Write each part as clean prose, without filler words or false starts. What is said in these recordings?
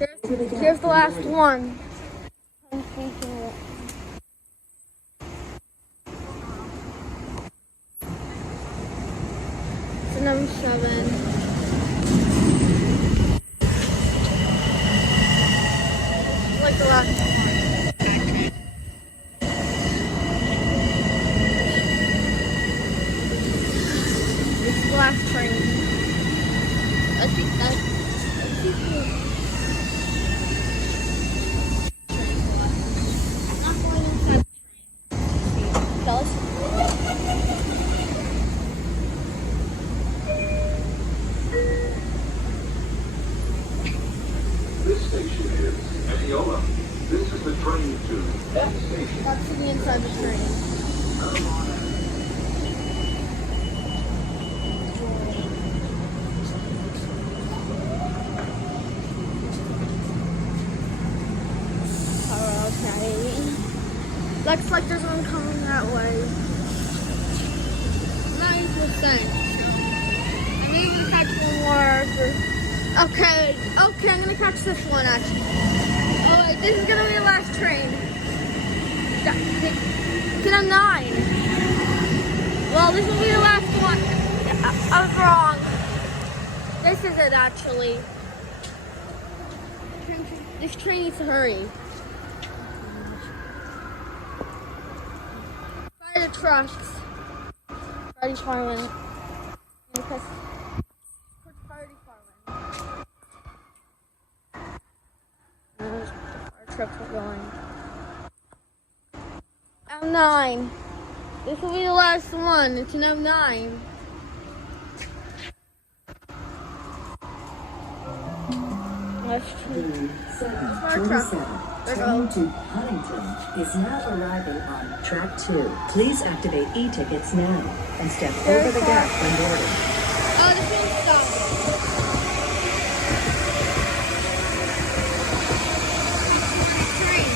Here's the last one. I'm thinking it. It's number 7. Like the last one. It's the last train. I think that's not going inside the train. Tell us. This station is mineola. This is the train to that station. That's sitting inside the train. Okay. Looks like there's one coming that way. 9%. I'm even gonna catch one more. Okay, I'm gonna catch this one actually. Oh wait, this is gonna be the last train. Then I'm 9. Well, this will be the last one. I was wrong. This is it actually. This train needs to hurry. Fire the trucks. Fire department. Because fire department. The fire trucks are going. I'm 9. This will be the last one. It's an 09. That's true. Fire truck. There Train goes. to Huntington is now arriving on track 2. Please activate e-tickets now and step over the gap when boarding. Oh, the train stopped. Train.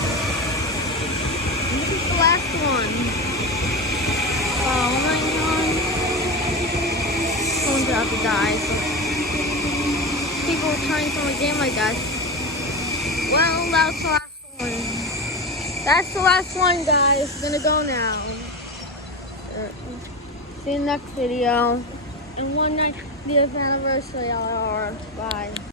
This is the last one. Oh my god. Someone's about to die. So people are trying from a game like that. Well, that's the last one. That's the last one, guys. Gonna go now. See you in the next video. And 1 night, the anniversary hour. Bye.